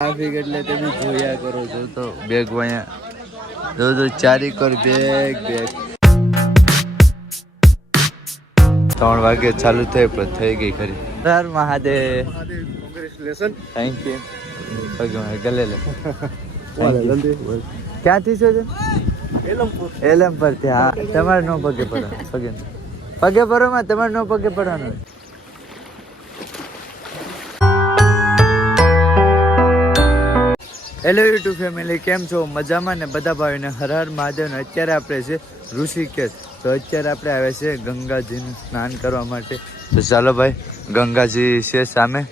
Traffic એટલે તમે જોયા કરો છો તો બેગ અહીંયા જો ચારી કર બેગ 3 વાગે ચાલુ થઈ પણ થઈ ગઈ ખરી. હર મહાદેવ. કોંગ્રેચ્યુલેશન. Thank you. ભગવાન ગલે લે. ક્યાંથી છો તમે? એલમપુર થી. હા તમારે નો પગે પડો પગે પડો માં તમારે નો પગે પડવાનું. હેલો યુટ્યુબ ફેમિલી, કેમ છો? મજામાં ને? બધા ભાઈઓને હર હર મહાદેવ. અત્યારે આપણે છે ઋષિકેશ. તો અત્યારે આપણે આવ્યા છે ગંગાજીનું સ્નાન કરવા માટે. તો ચાલો ભાઈ, ગંગાજી છે સામે.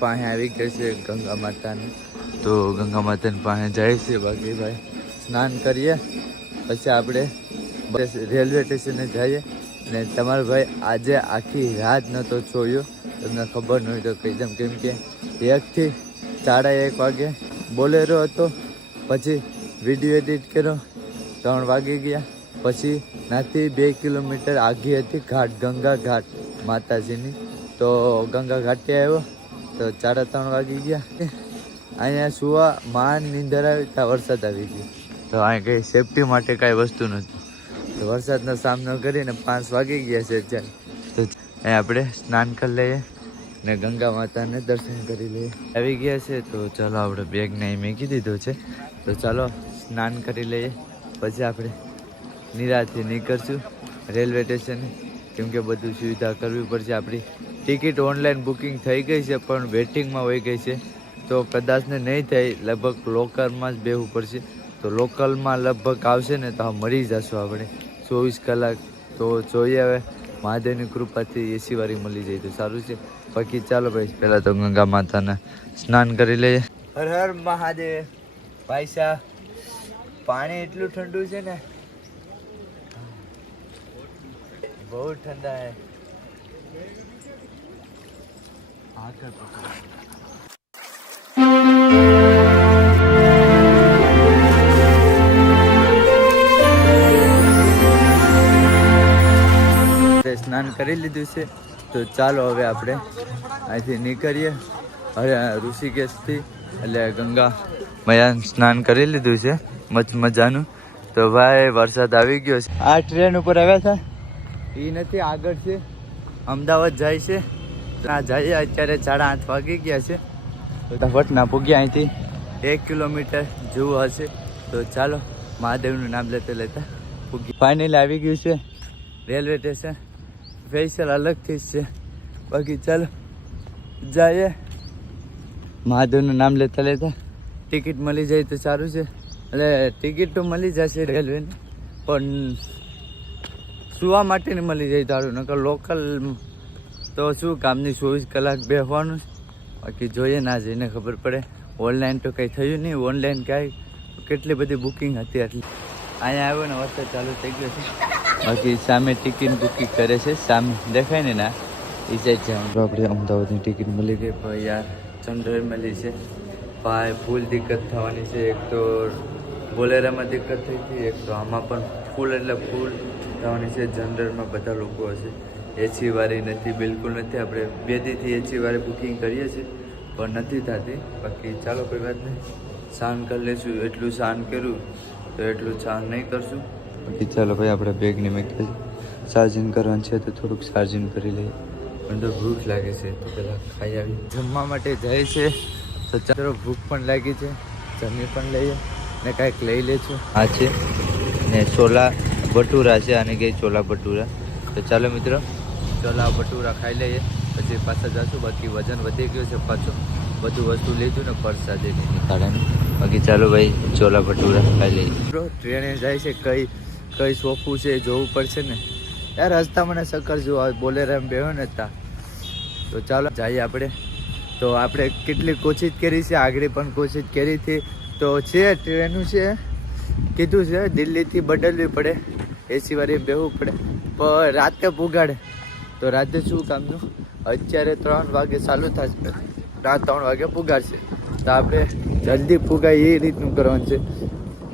પાસે આવી ગયા છે ગંગા માતાને. તો ગંગા માતાની પાસે જાય છે. બાકી ભાઈ સ્નાન કરીએ પછી આપણે રેલવે સ્ટેશને જઈએ. અને તમારો ભાઈ આજે આખી રાત નહોતો જોયો, તમને ખબર ન હોય તો કહી દઉં. કેમ કે 1 થી 1:30 વાગે બોલેરો હતો, પછી વિડીયો એડિટ કર્યો, 3 વાગી ગયા. પછી નાથી 2 કિલોમીટર આગી હતી ઘાટ, ગંગા ઘાટ માતાજીની. તો ગંગા ઘાટે આવ્યો તો 3:30 વાગી ગયા. અહીંયા સુવા માન નીંદર આવી ત્યાં વરસાદ આવી ગયો. તો અહીં કંઈ સેફટી માટે કાંઈ વસ્તુ નથી. તો વરસાદનો સામનો કરીને 5 વાગી ગયા છે અત્યારે. તો અહીં આપણે સ્નાન કરી લઈએ ને ગંગા માતાને દર્શન કરી લઈએ. આવી ગયા છે તો ચાલો આપણે બેગને અહીં મૂકી દીધો છે. તો ચાલો સ્નાન કરી લઈએ, પછી આપણે નિરાંતથી નીકળશું રેલવે સ્ટેશને. કેમ કે બધું સુવિધા કરવી પડશે. આપણી ટિકિટ ઓનલાઈન બુકિંગ થઈ ગઈ છે પણ વેટિંગમાં હોઈ ગઈ છે. તો કદાચને નહીં થાય, લગભગ લોકલમાં જ બેસવું પડશે. તો લોકલમાં લગભગ આવશે ને તો મળી જશું આપણે 24 કલાક. તો જોઈએ હવે મહાદેવની કૃપાથી એસી વાળી મળી જાય તો સારું છે. બાકી ચાલો ભાઈ, પહેલાં તો ગંગા માતાના સ્નાન કરી લઈએ. હર હર મહાદેવ. ભાઈ સાહેબ, પાણી એટલું ઠંડુ છે ને, બહુ ઠંડા હે. સ્નાન કરી લીધું છે તો ચાલો હવે આપણે અહીંથી નીકળીએ. હવે ઋષિકેશથી એટલે ગંગા મૈયા સ્નાન કરી લીધું છે મજાનું. તો ભાઈ વરસાદ આવી ગયો છે. આ ટ્રેન ઉપર આવ્યા હતા એ નથી, આગળ છે, અમદાવાદ જાય છે. ત્યાં જઈએ. અત્યારે 8:30 વાગી ગયા છે. ફટાફટ ના પૂગ્યા. અહીંથી 1 કિલોમીટર જેવું હશે. તો ચાલો મહાદેવનું નામ લેતા લેતા પૂગી. ફાઇનલી આવી ગયું છે રેલવે સ્ટેશન. સ્પેશિયલ અલગથી જ છે. બાકી ચાલો જઈએ. મહાદેવનું નામ લેતા લેતા ટિકિટ મળી જાય તો સારું છે. એટલે ટિકિટ તો મળી જશે રેલવેની, પણ સુવા માટેની મળી જાય તારું. નકર લોકલ તો શું કામની 24 કલાક બેસવાનું. બાકી જોઈએ, ના જઈને ખબર પડે. ઓનલાઈન તો કંઈ થયું નહીં. ઓનલાઈન ક્યાંય કેટલી બધી બુકિંગ હતી. એટલે અહીંયા આવ્યો ને વરસાદ ચાલુ થઈ ગયો છે. બાકી સામે ટિકિટ બુકિંગ કરે છે, સામે દેખાય ને ના એ સાઈડ જવાનું. આપણે અમદાવાદની ટિકિટ મળી ગઈ. ભાઈ યાર જનરલ મળી છે ભાઈ. ફૂલ દિક્કત થવાની છે. એક તો બોલેરામાં દિક્કત થઈ હતી, એક તો આમાં પણ ફૂલ એટલે ફૂલ થવાની છે. જનરલમાં બધા લોકો હશે. એસી વાળી નથી, બિલકુલ નથી. આપણે 2 દીથી એસી વાળી બુકિંગ કરીએ છીએ પણ નથી થતી. બાકી ચાલો કોઈ વાત નહીં, શાન કરી લઈશું. એટલું શાન કર્યું તો એટલું શાન નહીં કરશું. બાકી ચાલો ભાઈ, આપણે બેગની મૂકી ચાર્જિંગ કરવાનું છે તો થોડુંક ચાર્જિંગ કરી લઈએ. પણ તો ભૂખ લાગે છે તો પહેલાં ખાઈ આવી. જમવા માટે જાય છે તો ચાલો ભૂખ પણ લાગી છે, જમી પણ લઈએ ને કાંઈક લઈ લેશું. આ છે ને છોલા ભટુરા છે, આને કહે છોલા ભટુરા. તો ચાલો મિત્રો, છોલા ભટુરા ખાઈ લઈએ પછી પાછા જશું. બાકી વજન વધી ગયું છે પાછું, બધું વસ્તુ લીધું ને પરસાદીની કારણે. બાકી ચાલો ભાઈ, છોલા ભટુરા ખાઈ લઈએ. ટ્રેને જાય છે, કઈ સોફું છે જોવું પડશે ને યાર. રસ્તા મને ચક્કર જોવા બોલેરામ બેહો ને ત્યાં. તો ચાલો જઈએ આપણે. તો આપણે કેટલી કોશિશ કરી છે, આગળ પણ કોશિશ કરી હતી. તો છે ટ્રેનું છે, કીધું છે દિલ્હીથી બદલવી પડે, એસી વાળી બેહવું પડે, પણ રાતે પુગાડે. તો રાતે શું કામનું, અત્યારે 3 વાગે ચાલુ થશે, રાત 3 વાગે પુગાડશે. તો આપણે જલ્દી પુગાય એ રીતનું કરવાનું છે.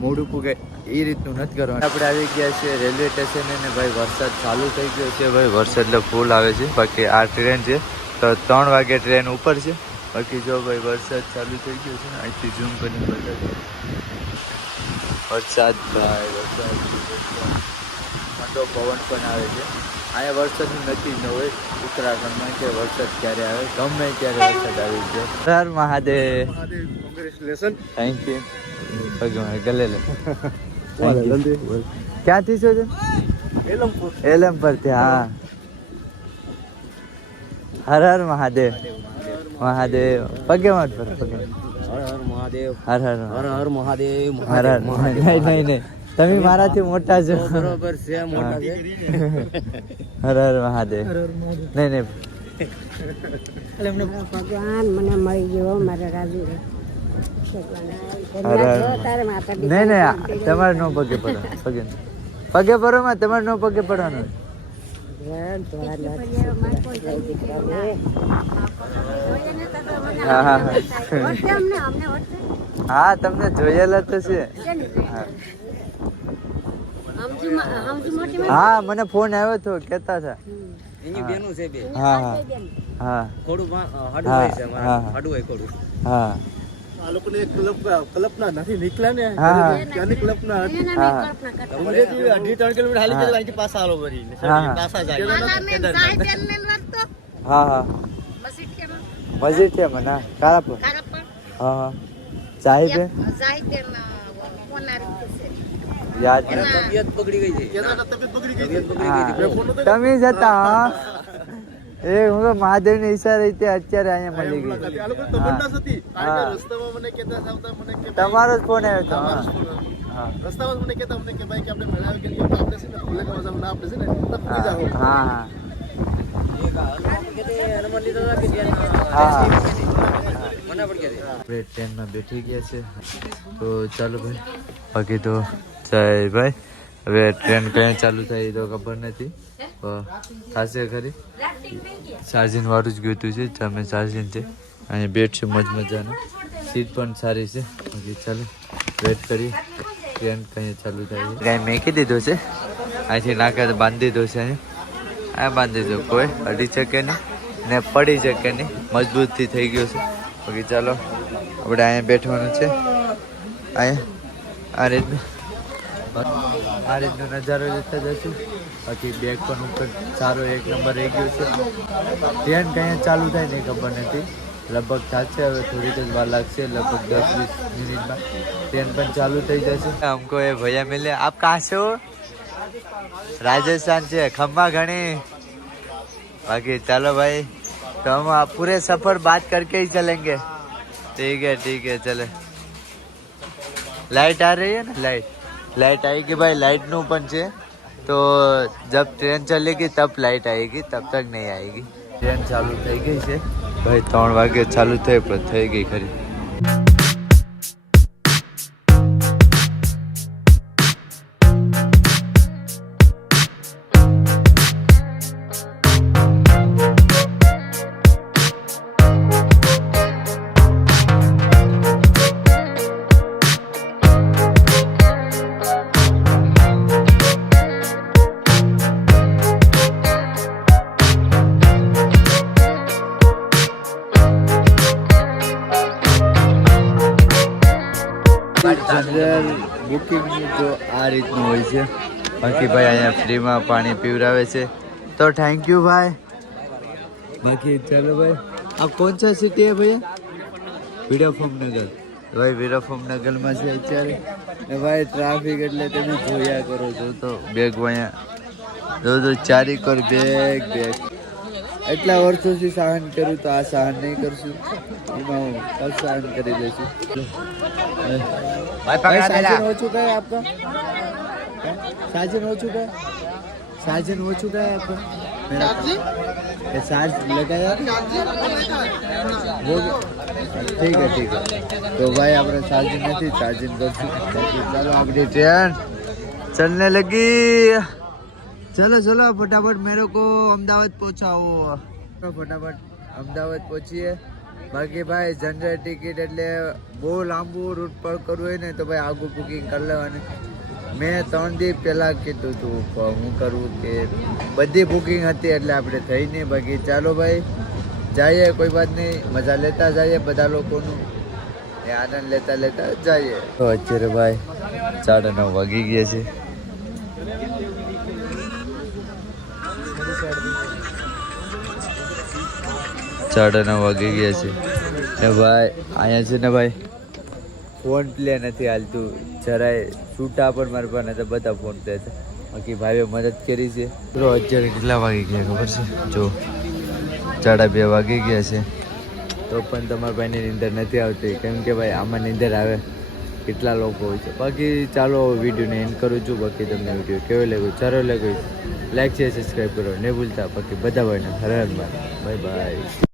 મોડું પુગાય એ રીતનું નથી કરવાનું. આપણે આવી ગયા છીએ રેલવે સ્ટેશન અને ભાઈ વરસાદ ચાલુ થઈ ગયો છે ભાઈ. વરસાદ એટલે ફૂલ આવે છે. બાકી આ ટ્રેન છે તો 3 વાગે ટ્રેન ઉપર છે. બાકી જો ભાઈ વરસાદ ચાલુ થઈ ગયો છે ને અહીંથી ઝૂમ કરીને બતાવીએ. વરસાદ ભાઈ વરસાદ ઠંડો પવન પણ આવે છે. અહીંયા વરસાદનું નક્કી ન હોય ઉત્તરાખંડમાં કે વરસાદ ક્યારે આવે, ગમે ત્યારે વરસાદ આવી જાય. હર મહાદેવ. કોંગ્રેચ્યુલેશન. Thank you. ભગવાન ગલે લે. ક્યાંથી છો તમે? એલમપુરથી. હા. હર હર મહાદેવ. મહાદેવ પગે મત પર પગે. હર હર મહાદેવ. હર હર હર હર મહાદેવ. હર હર. નહીં તમે મારાથી મોટા છો. બરોબર છે, મોટા છે. હર હર મહાદેવ. નહીં ભગવાન મને મળી ગયો મારે રાજુ નહીં તમારે નો પગે પડો. પગે પડો માં તમારે નો પગે પડવાનું. હા તમને જોયેલા તો છે. હા મને ફોન આવ્યો હતો કેતા હતા. એની બેનું છે બે. હા હા ખોડું હડવાય છે મારા. હડવાય ખોડું. હા આ લોકોને એક કલ્પના નથી નીકળ્યા ને. હા ત્યાંની કલ્પના હતી. હા 2.5-3 કિલોમીટર હાલી જતો અહીંથી પાછા આલો ભરી. પાછા જાય. હા હા મસ્જિદ છે મને કારાપુર. હા હા સાહેબ યાદ તબિયત બગડી ગઈ છે. તબિયત બગડી ગઈ છે. તમે જતા હા એ હું તો મહાદેવ ને ઈશારે અત્યારે અહીંયા મળી ગઈ. આ લોકો તમન્ના હતી. કારણ કે રસ્તામાં મને કહેતા આવતા મને કે તમારો જ ફોન આવ્યો હતો. હા રસ્તામાં મને કહેતા મને કે ભાઈ કે આપણે મેળાવે કે આપણે છે ને ફૂલે મજા ના આપણે છે ને તો પૂરી જાઓ. હા હા આપણે ટ્રેનમાં બેઠી ગયા છે તો ચાલો ભાઈ. બાકી તો જય ભાઈ. હવે ટ્રેન કઈ ચાલુ થાય તો ખબર નથી. થશે ખરી. ચાર્જિંગ વાળું જ ગયું છે. તમે ચાર્જિંગ છે. અહીંયા બેઠ છે મજાનું. સીટ પણ સારી છે. બાકી ચાલો વેટ કરી ટ્રેન કઈ ચાલુ થાય છે. કાંઈ મેકી દીધું છે અહીંથી નાખે બાંધી દીધું છે. અહીંયા બાંધી દો કોઈ અડી શકે નહીં ને પડી શકે નહીં. મજબૂતથી થઈ ગયો છે. બાકી ચાલો આપણે અહીંયા બેઠવાનું છે. અહીંયા આ રીતનો નજારો જોતા જશું. બાકી બેગ પણ ઉપર સારો એક નંબર રહી ગયો છે. ટ્રેન કઈ ચાલુ થાય નહીં ખબર નથી. લગભગ થશે હવે થોડીક જ વાર લાગશે. લગભગ 10-20 મિનિટમાં ट्रेन पण चालू થઈ જશે. हमको ये भैया मिले. आप कहाँ से हो? राजस्थान से. खम्मा घनी. बाकी चलो भाई तो हम आप पूरे सफर बात करके ही चलेंगे. ठीक है चले. लाइट आ रही है ना. लाइट आएगी भाई. लाइट નું પણ છે तो जब ट्रेन चलेगी तब लाइट आएगी, तब तक नहीं आएगी. ट्रेन चालू થઈ ગઈ છે ભાઈ. 3 વાગે ચાલુ થઈ પણ થઈ ગઈ ખરી. જનરલ બુકિંગનું જો આ રીતનું હોય છે. બાકી ભાઈ અહીંયા ફ્રીમાં પાણી પીવડાવે છે तो थैंक यू भाई. बाकी चलो भाई. आप कौन सा सिटी है भैया? વીરાફોમ નગર. ભાઈ વીરાફોમ નગરમાં છે અત્યારે. ને ભાઈ ટ્રાફિક એટલે તમે જોયા કરો છો તો બેગ અહીંયા જો ચારી કર બેગ. એટલા વર્ષોથી સહન કર્યું તો આ સહન નહીં કરશું. એમાં હું કલ સહન કરી દઈશું. साजन हो चुका है आपका? साजन हो चुका है? साजन हो चुका है आपका? चार्ज लगाया? ठीक है तो भाई अपने चार्जिंग नहीं, चार्जिंग कर. चलो अपनी ट्रेन चलने लगी. चलो फटाफट मेरे को अहमदाबाद पहुंचाओ. फटाफट अहमदाबाद पहुंचिए. બાકી ભાઈ જનરલ ટિકિટ એટલે બહુ લાંબુ રૂટ પર કરવું હોય ને તો ભાઈ આગું બુકિંગ કરી લેવાની. મેં 3 દિવસ પહેલાં કીધું હતું પણ હું કરવું કે બધી બુકિંગ હતી એટલે આપણે થઈ નહીં. બાકી ચાલો ભાઈ જઈએ, કોઈ વાત નહીં, મજા લેતા જઈએ બધા લોકોનું, એ આનંદ લેતા લેતા જઈએ. તો અત્યારે ભાઈ 9:30 વાગી ગયા છે. સાડા 9 વાગી ગયા છે ને ભાઈ અહીંયા છે ને ભાઈ ફોન પ્લે નથી હાલતું જરાય, છૂટા પણ મારા પાસે નતા, બધા ફોન પ્લે છે. બાકી ભાઈએ મદદ કરી છે. તો અત્યારે કેટલા વાગી ગયા ખબર છે? જો 2:30 વાગી ગયા છે તો પણ તમારા ભાઈને નીંદર નથી આવતી, કેમ કે ભાઈ આમાં નીંદર આવે કેટલા લોકો હોય છે. બાકી ચાલો વિડીયોને એન્ડ કરું છું. બાકી તમને વિડીયો કેવો લાગ્યો, સારો લાગ્યો, લાઈક છે, સબસ્ક્રાઈબ કરો નહીં ભૂલતા. બાકી બધા ભાઈને હર હર મહાદેવ, બાય બાય.